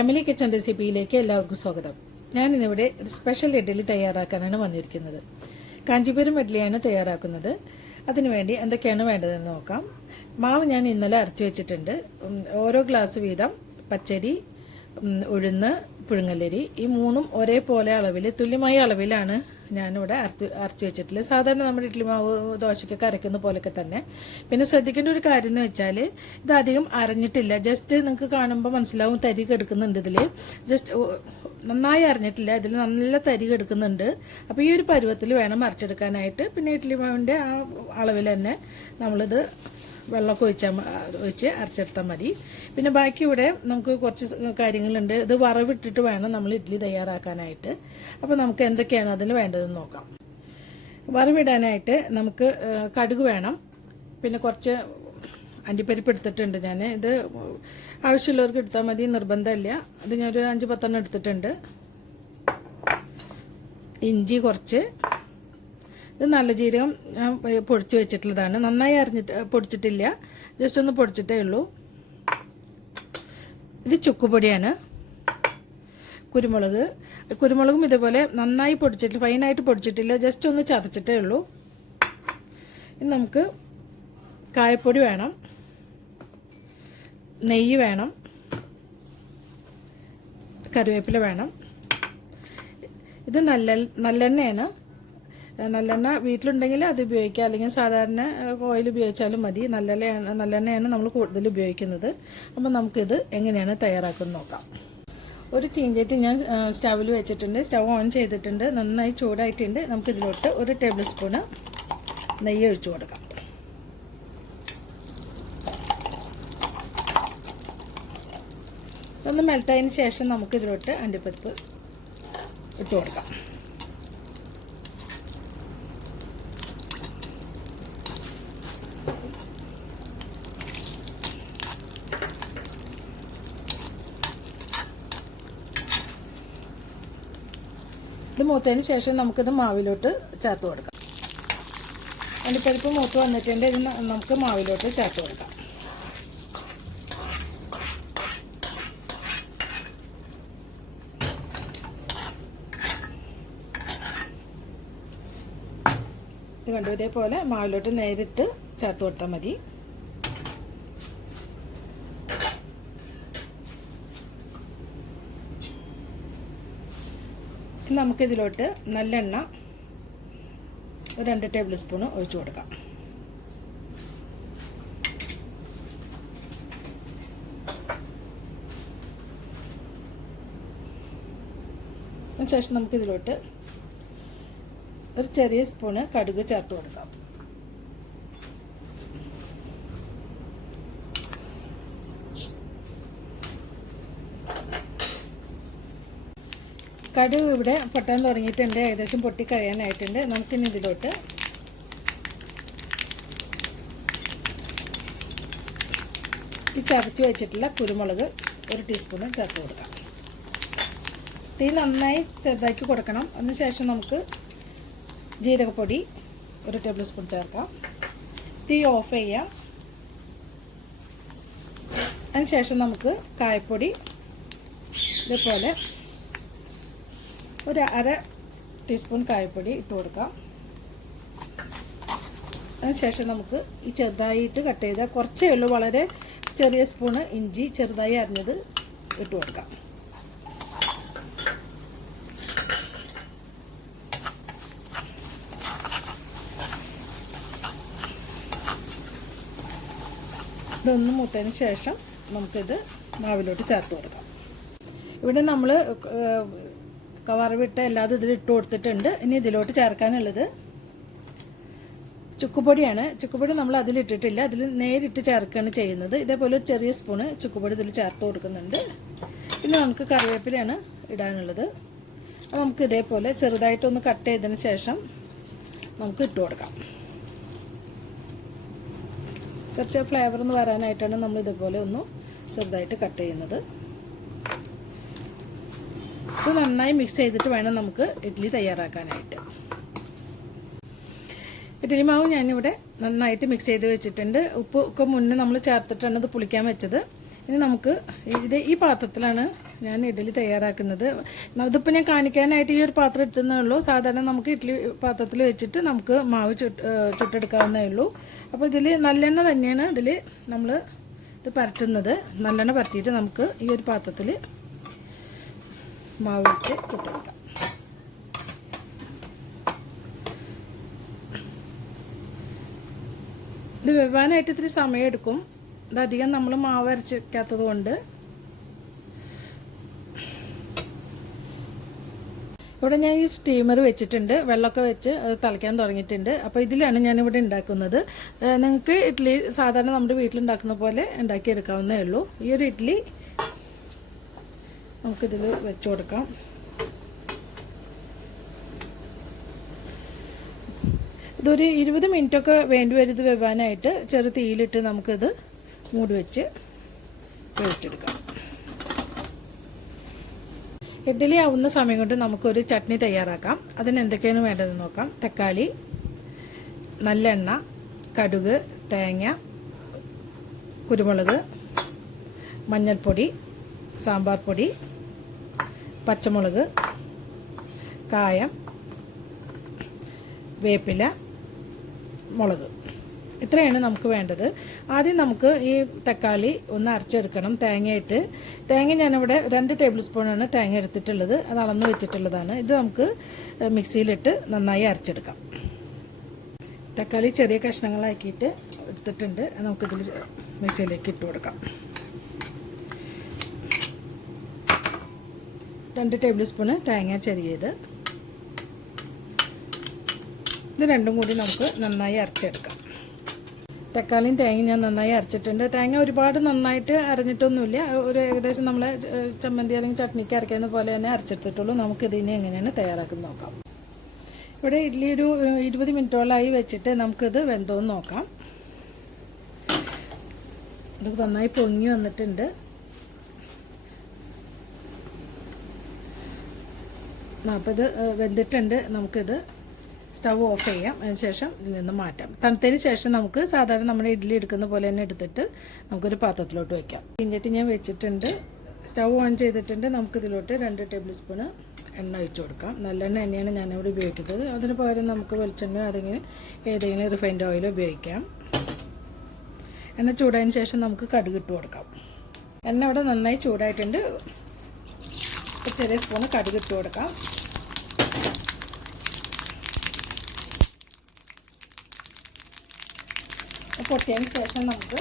Family kitchen റെസിപ്പിയിലേക്ക് എല്ലാവർക്കും സ്വാഗതം. ഞാനിന്നിവിടെ സ്പെഷ്യൽ ഇഡ്ഡലി തയ്യാറാക്കാനാണ് വന്നിരിക്കുന്നത്. കാഞ്ചിപുരം ഇഡ്ഡലിയാണ് തയ്യാറാക്കുന്നത്. അതിനുവേണ്ടി എന്തൊക്കെയാണ് വേണ്ടതെന്ന് നോക്കാം. മാവ് ഞാൻ ഇന്നലെ അരച്ചു വെച്ചിട്ടുണ്ട്. ഓരോ ഗ്ലാസ് വീതം പച്ചരി, ഉഴുന്ന്, പുഴുങ്ങലരി, ഈ മൂന്നും ഒരേപോലെ അളവിൽ തുല്യമായ അളവിലാണ് ഞാനിവിടെ അരച്ചു വെച്ചിട്ടുള്ളത്. സാധാരണ നമ്മുടെ ഇഡ്ഡലി മാവ് ദോശയ്ക്കൊക്കെ അരയ്ക്കുന്ന പോലെയൊക്കെ തന്നെ. പിന്നെ ശ്രദ്ധിക്കേണ്ട ഒരു കാര്യം എന്ന് വെച്ചാൽ ഇത് അധികം അരഞ്ഞിട്ടില്ല. ജസ്റ്റ് നിങ്ങൾക്ക് കാണുമ്പോൾ മനസ്സിലാവും തരി കെടുക്കുന്നുണ്ട്. ഇതിൽ ജസ്റ്റ് നന്നായി അരഞ്ഞിട്ടില്ല, ഇതിൽ നല്ല തരി കെടുക്കുന്നുണ്ട്. അപ്പോൾ ഈ ഒരു പരുവത്തിൽ വേണം അരച്ചെടുക്കാനായിട്ട്. പിന്നെ ഇഡ്ഡലി മാവിൻ്റെ ആ അളവിൽ തന്നെ നമ്മളിത് വെള്ളമൊക്കെ ഒഴിച്ച് അരച്ചെടുത്താൽ മതി. പിന്നെ ബാക്കി ഇവിടെ നമുക്ക് കുറച്ച് കാര്യങ്ങളുണ്ട്. ഇത് വറവിട്ടിട്ട് വേണം നമ്മൾ ഇഡ്ഡലി തയ്യാറാക്കാനായിട്ട്. അപ്പോൾ നമുക്ക് എന്തൊക്കെയാണ് അതിന് വേണ്ടതെന്ന് നോക്കാം. വറവിടാനായിട്ട് നമുക്ക് കടുക് വേണം. പിന്നെ കുറച്ച് അണ്ടിപ്പരിപ്പ് എടുത്തിട്ടുണ്ട് ഞാൻ. ഇത് ആവശ്യമുള്ളവർക്ക് എടുത്താൽ മതി, നിർബന്ധമില്ല. അത് ഞാനൊരു 5-10 എടുത്തിട്ടുണ്ട്. ഇഞ്ചി കുറച്ച്. ഇത് നല്ല ജീരകം ഞാൻ പൊടിച്ച് വെച്ചിട്ടുള്ളതാണ്. നന്നായി പൊടിച്ചിട്ടില്ല, ജസ്റ്റ് ഒന്ന് പൊടിച്ചിട്ടേ ഉള്ളൂ. ഇത് ചുക്കുപൊടിയാണ്. കുരുമുളകും ഇതുപോലെ നന്നായി പൊടിച്ചിട്ടില്ല, ഫൈനായിട്ട് പൊടിച്ചിട്ടില്ല, ജസ്റ്റ് ഒന്ന് ചതച്ചിട്ടേ ഉള്ളൂ. ഇനി നമുക്ക് കായപ്പൊടി വേണം, നെയ്യ് വേണം, കറിവേപ്പില വേണം. ഇത് നല്ലെണ്ണയാണ്. നല്ലെണ്ണ വീട്ടിലുണ്ടെങ്കിൽ അത് ഉപയോഗിക്കുക, അല്ലെങ്കിൽ സാധാരണ ഓയിൽ ഉപയോഗിച്ചാലും മതി. നല്ലെണ്ണയാണ് നമ്മൾ കൂടുതൽ ഉപയോഗിക്കുന്നത്. അപ്പോൾ നമുക്കിത് എങ്ങനെയാണ് തയ്യാറാക്കുന്നത് നോക്കാം. ഒരു ചീഞ്ചട്ടി ഞാൻ സ്റ്റൗവിൽ വെച്ചിട്ടുണ്ട്. സ്റ്റൗ ഓൺ ചെയ്തിട്ടുണ്ട്, നന്നായി ചൂടായിട്ടുണ്ട്. നമുക്കിതിലോട്ട് 1 ടേബിൾ സ്പൂണ് നെയ്യ് ഒഴിച്ചു കൊടുക്കാം. ഇതൊന്ന് മെൽറ്റായതിന് ശേഷം നമുക്കിതിലോട്ട് അണ്ടിപ്പരിപ്പ് ഇട്ട് കൊടുക്കാം. ഇത് മൂത്തതിന് ശേഷം നമുക്കിത് മാവിലോട്ട് ചേർത്ത് കൊടുക്കാം. അണ്ടിപ്പരിപ്പ് മൂത്ത് വന്നിട്ടുണ്ട്. ഇത് നമുക്ക് മാവിലോട്ട് ചേർത്ത് കൊടുക്കാം. ഇത് കണ്ടു, ഇതേപോലെ മാവിലോട്ട് നേരിട്ട് ചേർത്ത് കൊടുത്താൽ മതി. നമുക്കിതിലോട്ട് നല്ലെണ്ണ 2 ടേബിൾ സ്പൂൺ ഒഴിച്ചു കൊടുക്കാം. അതിനുശേഷം നമുക്കിതിലോട്ട് ഒരു ചെറിയ സ്പൂണ് കടുക് ചേർത്ത് കൊടുക്കാം. കടുക് ഇവിടെ പൊട്ടാൻ തുടങ്ങിയിട്ടുണ്ട്, ഏകദേശം പൊട്ടി കഴിയാനായിട്ടുണ്ട്. നമുക്കിനി ഇതിലോട്ട് ഈ ചതച്ച് വെച്ചിട്ടുള്ള കുരുമുളക് 1 ടീസ്പൂൺ ചേർത്ത് കൊടുക്കാം. തീ നന്നായി ചെറുതാക്കി കൊടുക്കണം. അതിനുശേഷം നമുക്ക് ജീരകപ്പൊടി 1 ടേബിൾ സ്പൂൺ ചേർക്കാം. തീ ഓഫ് ചെയ്യാം. അതിനുശേഷം നമുക്ക് കായപ്പൊടി ഇതേപോലെ 1/2 ടീസ്പൂൺ കായപ്പൊടി ഇട്ട് കൊടുക്കാം. അതിനുശേഷം നമുക്ക് ഈ ചെറുതായിട്ട് കട്ട് ചെയ്ത കുറച്ചേ ഉള്ളൂ, വളരെ ചെറിയ സ്പൂണ് ഇഞ്ചി ചെറുതായി അരിഞ്ഞത് ഇട്ട് കൊടുക്കാം. ഇതൊന്ന് മൂത്തതിന് ശേഷം നമുക്കിത് മാവിലോട്ട് ചേർത്ത് കൊടുക്കാം. ഇവിടെ നമ്മൾ വറവിട്ട് എല്ലാതും ഇതിൽ ഇട്ട് കൊടുത്തിട്ടുണ്ട്. ഇനി ഇതിലോട്ട് ചേർക്കാനുള്ളത് ചുക്കുപൊടിയാണ്. ചുക്കുപൊടി നമ്മൾ അതിലിട്ടിട്ടില്ല, അതിൽ നേരിട്ട് ചേർക്കുകയാണ് ചെയ്യുന്നത്. ഇതേപോലെ ഒരു ചെറിയ സ്പൂണ് ചുക്കുപൊടി ഇതിൽ ചേർത്ത് കൊടുക്കുന്നുണ്ട്. പിന്നെ നമുക്ക് കറിവേപ്പിലയാണ് ഇടാനുള്ളത്. അത് നമുക്ക് ഇതേപോലെ ചെറുതായിട്ടൊന്ന് കട്ട് ചെയ്തതിന് ശേഷം നമുക്ക് ഇട്ട് കൊടുക്കാം. കുറച്ച് ഫ്ലേവർ ഒന്ന് വരാനായിട്ടാണ് നമ്മൾ ഇതേപോലെ ഒന്ന് ചെറുതായിട്ട് കട്ട് ചെയ്യുന്നത്. ഇത് നന്നായി മിക്സ് ചെയ്തിട്ട് വേണം നമുക്ക് ഇഡ്ഡലി തയ്യാറാക്കാനായിട്ട്. ഇഡ്ഡലി മാവ് ഞാനിവിടെ നന്നായിട്ട് മിക്സ് ചെയ്ത് വെച്ചിട്ടുണ്ട്. ഉപ്പ് ഒക്കെ മുന്നേ നമ്മൾ ചേർത്തിട്ടാണ് ഇത് പുളിക്കാൻ വെച്ചത്. ഇനി നമുക്ക് ഈ പാത്രത്തിലാണ് ഞാൻ ഇഡ്ഡലി തയ്യാറാക്കുന്നത്. ഇതിപ്പോൾ ഞാൻ കാണിക്കാനായിട്ട് ഈ ഒരു പാത്രം എടുത്തതേ ഉള്ളൂ. സാധാരണ നമുക്ക് ഇഡ്ഡലി പാത്രത്തിൽ വെച്ചിട്ട് നമുക്ക് മാവ് ചുട്ടെടുക്കാവുന്നേ ഉള്ളൂ. അപ്പോൾ ഇതിൽ നല്ലെണ്ണ തന്നെയാണ് ഇതിൽ നമ്മൾ ഇത് പരട്ടുന്നത്. നല്ലെണ്ണ പരത്തിയിട്ട് നമുക്ക് ഈ ഒരു പാത്രത്തിൽ മാവ് വെച്ച് ചുട്ടെടുക്കാം. ഇത് വെവാനായിട്ട് ഇത്തിരി സമയം എടുക്കും. ഇതധികം നമ്മൾ മാവ് അരച്ച് വയ്ക്കാത്തത് കൊണ്ട്. ഇവിടെ ഞാൻ ഈ സ്റ്റീമർ വെച്ചിട്ടുണ്ട്, വെള്ളമൊക്കെ വെച്ച് അത് തിളയ്ക്കാൻ തുടങ്ങിയിട്ടുണ്ട്. അപ്പോൾ ഇതിലാണ് ഞാനിവിടെ ഉണ്ടാക്കുന്നത്. നിങ്ങൾക്ക് ഇഡ്ഡലി സാധാരണ നമ്മുടെ വീട്ടിലുണ്ടാക്കുന്ന പോലെ ഉണ്ടാക്കിയെടുക്കാവുന്നേ ഉള്ളൂ. ഈ ഒരു ഇഡ്ഡലി നമുക്കിതിൽ വെച്ച് കൊടുക്കാം. ഇതൊരു 20 മിനിറ്റൊക്കെ വേണ്ടി വരും ഇത് വെവാനായിട്ട്. ചെറു തീയിലിട്ട് നമുക്കിത് മൂടി വെച്ച് വേവിച്ചെടുക്കാം. ഇഡ്ഡലി ആവുന്ന സമയം കൊണ്ട് നമുക്കൊരു ചട്നി തയ്യാറാക്കാം. അതിന് എന്തൊക്കെയാണ് വേണ്ടതെന്ന് നോക്കാം. തക്കാളി, നല്ലെണ്ണ, കടുക്, തേങ്ങ, കുരുമുളക്, മഞ്ഞൾപ്പൊടി, സാമ്പാർ പൊടി, പച്ചമുളക്, കായം, വേപ്പില, മുളക്. ഇത്രയാണ് നമുക്ക് വേണ്ടത്. ആദ്യം നമുക്ക് ഈ തക്കാളി ഒന്ന് അരച്ചെടുക്കണം തേങ്ങയിട്ട്. തേങ്ങ ഞാനിവിടെ 2 ടേബിൾ സ്പൂണാണ് തേങ്ങ എടുത്തിട്ടുള്ളത്. അത് അളന്ന് വെച്ചിട്ടുള്ളതാണ്. ഇത് നമുക്ക് മിക്സിയിലിട്ട് നന്നായി അരച്ചെടുക്കാം. തക്കാളി ചെറിയ കഷ്ണങ്ങളാക്കിയിട്ട് എടുത്തിട്ടുണ്ട്. നമുക്കിതിൽ മിക്സിയിലേക്ക് ഇട്ട് കൊടുക്കാം. 2 ടേബിൾ സ്പൂണ് തേങ്ങ ചെറിയത്. ഇത് രണ്ടും കൂടി നമുക്ക് നന്നായി അരച്ചെടുക്കാം. തക്കാളിയും തേങ്ങയും ഞാൻ നന്നായി അരച്ചിട്ടുണ്ട്. തേങ്ങ ഒരുപാട് നന്നായിട്ട് അരഞ്ഞിട്ടൊന്നുമില്ല. ഒരു ഏകദേശം നമ്മൾ ചമ്മന്തി അല്ലെങ്കിൽ ചട്നിക്ക് അരയ്ക്കുന്ന പോലെ തന്നെ അരച്ചെടുത്തിട്ടുള്ളൂ. നമുക്കിതിനെ എങ്ങനെയാണ് തയ്യാറാക്കുന്നത് നോക്കാം. ഇവിടെ ഇഡ്ഡലി ഒരു 20 മിനിറ്റോളായി വെച്ചിട്ട് നമുക്കിത് വെന്തോന്ന് നോക്കാം. ഇത് നന്നായി പൊങ്ങി വന്നിട്ടുണ്ട്. അപ്പോൾ ഇത് വെന്തിട്ടുണ്ട്. നമുക്കിത് സ്റ്റവ് ഓഫ് ചെയ്യാം. അതിനുശേഷം ഇതിൽ നിന്ന് മാറ്റാം. തണുത്തതിന് ശേഷം നമുക്ക് സാധാരണ നമ്മൾ ഇഡ്ഡലി എടുക്കുന്ന പോലെ തന്നെ എടുത്തിട്ട് നമുക്കൊരു പാത്രത്തിലോട്ട് വയ്ക്കാം. ഇഞ്ചട്ടി ഞാൻ വെച്ചിട്ടുണ്ട്. സ്റ്റവ് ഓൺ ചെയ്തിട്ടുണ്ട്. നമുക്കിതിലോട്ട് 2 ടേബിൾ സ്പൂണ് എണ്ണ ഒഴിച്ച് കൊടുക്കാം. നല്ലെണ്ണ തന്നെയാണ് ഞാനിവിടെ ഉപയോഗിക്കുന്നത്. അതിന് പകരം നമുക്ക് വെളിച്ചെണ്ണ ഏതെങ്കിലും റിഫൈൻഡ് ഓയിൽ ഉപയോഗിക്കാം. എണ്ണ ചൂടായതിന് ശേഷം നമുക്ക് കടുക് ഇട്ട് കൊടുക്കാം. എണ്ണ ഇവിടെ നന്നായി ചൂടായിട്ടുണ്ട്. ചെറിയ സ്പൂണ് കടുക് ഇട്ട് കൊടുക്കാം. പൊട്ടിയതിന് ശേഷം നമുക്ക്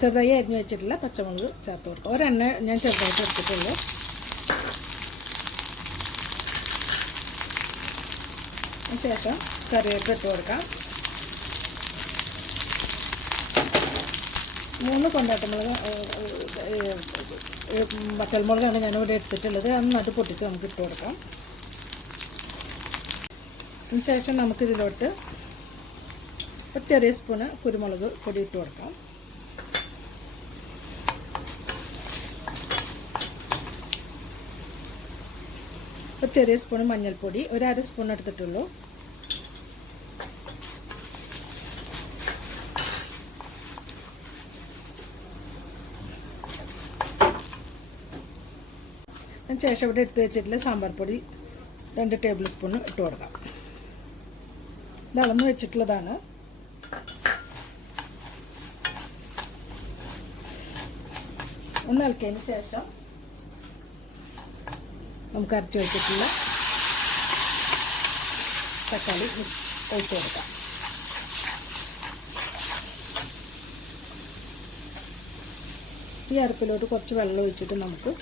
ചെറുതായി അരിഞ്ഞ് വെച്ചിട്ടുള്ള പച്ചമുളക് ചേർത്ത് കൊടുക്കാം. ഒരെണ്ണ ഞാൻ ചെറുതായിട്ട് എടുത്തിട്ടുള്ളൂ. അതിനുശേഷം കറിവേപ്പില ഇട്ട് കൊടുക്കാം. 3 കൊണ്ടാട്ടമുളക് വറ്റൽമുളകാണ് ഞാനിവിടെ എടുത്തിട്ടുള്ളത്. അത് നട്ട് പൊട്ടിച്ച് നമുക്ക് ഇട്ട് കൊടുക്കാം. അതിനുശേഷം നമുക്കിതിലോട്ട് ഒരു ചെറിയ സ്പൂണ് കുരുമുളക് പൊടി ഇട്ട് കൊടുക്കാം. ഒരു ചെറിയ സ്പൂണ് മഞ്ഞൾപ്പൊടി, ഒരു 1/2 സ്പൂൺ എടുത്തിട്ടുള്ളൂ. അതിനുശേഷം ഇവിടെ എടുത്ത് വെച്ചിട്ടുള്ള സാമ്പാർ പൊടി 2 ടേബിൾ സ്പൂൺ ഇട്ട് കൊടുക്കാം. ഇത് അളന്ന് വെച്ചിട്ടുള്ളതാണ്. ഒന്ന് ഇളക്കിയതിന് ശേഷം നമുക്ക് അരച്ച് വെച്ചിട്ടുള്ള തക്കാളി ഒഴിച്ച് കൊടുക്കാം. ഈ അരപ്പിലോട്ട് കുറച്ച് വെള്ളം ഒഴിച്ചിട്ട് നമുക്ക്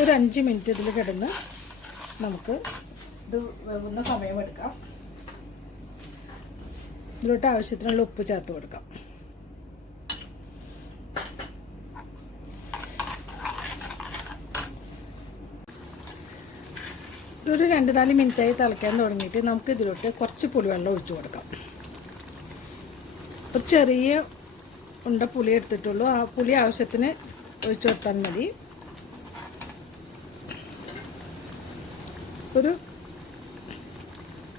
ഒരു 5 മിനിറ്റ് ഇതിൽ കിടന്ന് നമുക്ക് ഇത് വേവുന്ന സമയമെടുക്കാം. ഇതിലോട്ട് ആവശ്യത്തിനുള്ള ഉപ്പ് ചേർത്ത് കൊടുക്കാം. ഇതൊരു 2-4 മിനിറ്റായി തിളയ്ക്കാൻ തുടങ്ങിയിട്ട് നമുക്ക് ഇതിലോട്ട് കുറച്ച് പുളിവെള്ളം ഒഴിച്ചു കൊടുക്കാം. ഒരു ചെറിയ ഉണ്ട പുളി എടുത്തിട്ടുള്ളൂ. ആ പുളി ആവശ്യത്തിന് ഒഴിച്ചു കൊടുത്താൽ മതി. ഒരു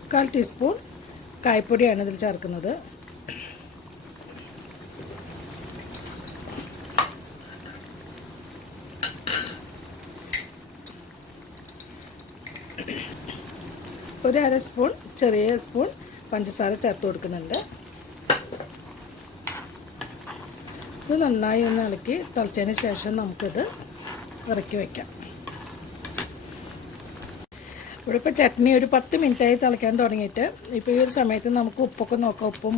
1/4 ടീസ്പൂൺ കായപ്പൊടിയാണ് ഇതിൽ ചേർക്കുന്നത്. ഒരു 1/2 സ്പൂൺ ചെറിയ സ്പൂൺ പഞ്ചസാര ചേർത്ത് കൊടുക്കുന്നുണ്ട്. ഇത് നന്നായി ഒന്ന് ഇളക്കി തിളച്ചതിന് ശേഷം നമുക്കിത് ഇറക്കി വയ്ക്കാം. ഇവിടെ ഇപ്പോൾ ചട്നി ഒരു 10 മിനിറ്റായി തിളയ്ക്കാൻ തുടങ്ങിയിട്ട്. ഇപ്പോൾ ഈ ഒരു സമയത്ത് നമുക്ക് ഉപ്പൊക്കെ നോക്കാം. ഉപ്പും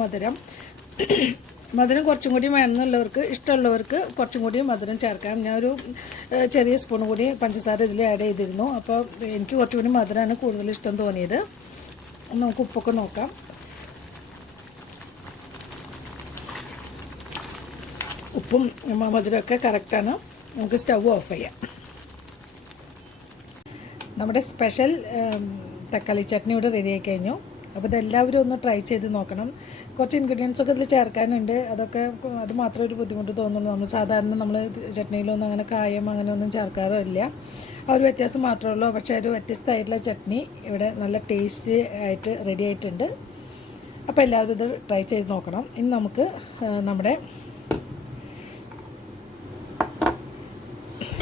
മധുരം കുറച്ചും കൂടി വേണമെന്നുള്ളവർക്ക്, ഇഷ്ടമുള്ളവർക്ക് കുറച്ചും കൂടി മധുരം ചേർക്കാം. ഞാനൊരു ചെറിയ സ്പൂൺ കൂടി പഞ്ചസാര ഇതിൽ ആഡ് ചെയ്തിരുന്നു. അപ്പോൾ എനിക്ക് കുറച്ചും കൂടി മധുരമാണ് കൂടുതൽ ഇഷ്ടം തോന്നിയത്. നമുക്ക് ഉപ്പൊക്കെ നോക്കാം. ഉപ്പും മധുരമൊക്കെ കറക്റ്റാണ്. നമുക്ക് സ്റ്റവ് ഓഫ് ചെയ്യാം. നമ്മുടെ സ്പെഷ്യൽ തക്കാളി ചട്നി ഇവിടെ റെഡി ആയി കഴിഞ്ഞു. അപ്പോൾ ഇതെല്ലാവരും ഒന്ന് ട്രൈ ചെയ്ത് നോക്കണം. കുറച്ച് ഇൻഗ്രീഡിയൻസൊക്കെ ഇതിൽ ചേർക്കാനുണ്ട്. അത് മാത്രമേ ഒരു ബുദ്ധിമുട്ട് തോന്നുള്ളൂ. നമ്മൾ സാധാരണ നമ്മൾ ചട്നിയിലൊന്നും അങ്ങനെ കായം അങ്ങനെയൊന്നും ചേർക്കാറില്ല. ആ ഒരു വ്യത്യാസം മാത്രമേ ഉള്ളൂ. പക്ഷേ ഒരു വ്യത്യസ്തമായിട്ടുള്ള ചട്നി ഇവിടെ നല്ല ടേസ്റ്റ് ആയിട്ട് റെഡി ആയിട്ടുണ്ട്. അപ്പോൾ എല്ലാവരും ഇത് ട്രൈ ചെയ്ത് നോക്കണം. ഇനി നമുക്ക് നമ്മുടെ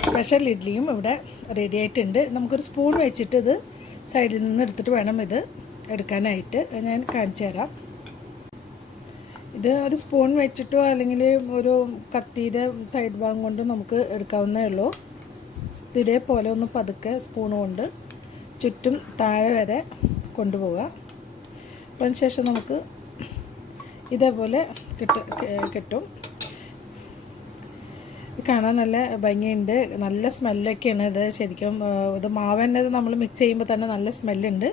സ്പെഷ്യൽ ഇഡ്ഡലിയും ഇവിടെ റെഡി ആയിട്ടുണ്ട്. നമുക്കൊരു സ്പൂൺ വെച്ചിട്ട് ഇത് സൈഡിൽ നിന്ന് എടുത്തിട്ട് വേണം ഇത് എടുക്കാനായിട്ട്. ഞാൻ കാണിച്ചു തരാം. ഇത് ഒരു സ്പൂൺ വെച്ചിട്ടോ അല്ലെങ്കിൽ ഒരു കത്തിയുടെ സൈഡ് ഭാഗം കൊണ്ട് നമുക്ക് എടുക്കാവുന്നേ ഉള്ളൂ. ഇതേപോലെ ഒന്ന് പതുക്കെ സ്പൂൺ കൊണ്ട് ചുറ്റും താഴെ വരെ കൊണ്ടുപോവുക. അപ്പം അതിന് ശേഷം നമുക്ക് ഇതേപോലെ കിട്ടും. കാണാൻ നല്ല ഭംഗിയുണ്ട്. നല്ല സ്മെല്ലൊക്കെയാണ് ഇത്. ശരിക്കും ഇത് മാവന്നെ നമ്മൾ മിക്സ് ചെയ്യുമ്പോൾ തന്നെ നല്ല സ്മെല്ലുണ്ട്.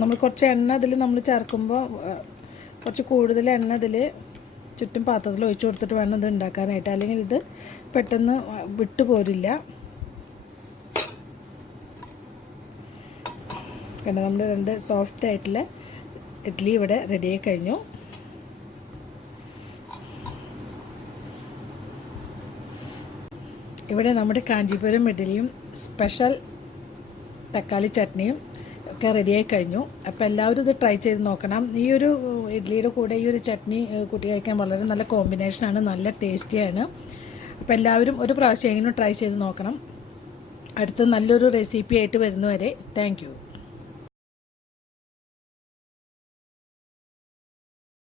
നമ്മൾ കുറച്ച് എണ്ണ ഇതിൽ നമ്മൾ ചേർക്കുമ്പോൾ കുറച്ച് കൂടുതൽ എണ്ണ ഇതിൽ ചുറ്റും പാത്രത്തിൽ ഒഴിച്ചു കൊടുത്തിട്ട് വേണം ഇത് ഉണ്ടാക്കാനായിട്ട്. അല്ലെങ്കിൽ ഇത് പെട്ടെന്ന് വിട്ടു പോരില്ല. കാരണം നമ്മൾ 2 സോഫ്റ്റ് ആയിട്ടുള്ള ഇഡ്ഡലി ഇവിടെ റെഡിയായി കഴിഞ്ഞു. ഇവിടെ നമ്മുടെ കാഞ്ചീപുരം ഇഡ്ഡലിയും സ്പെഷ്യൽ തക്കാളി ചട്നിയും ഒക്കെ റെഡിയായി കഴിഞ്ഞു. അപ്പോൾ എല്ലാവരും ഇത് ട്രൈ ചെയ്ത് നോക്കണം. ഈ ഒരു ഇഡ്ഡലിയുടെ കൂടെ ഈ ഒരു ചട്നി കൂട്ടി കഴിക്കാൻ വളരെ നല്ല കോമ്പിനേഷനാണ്. നല്ല ടേസ്റ്റിയാണ്. അപ്പോൾ എല്ലാവരും ഒരു പ്രാവശ്യമെങ്കിലും ട്രൈ ചെയ്ത് നോക്കണം. അടുത്ത നല്ലൊരു റെസിപ്പി ആയിട്ട് വരുന്നവരെ താങ്ക് യു.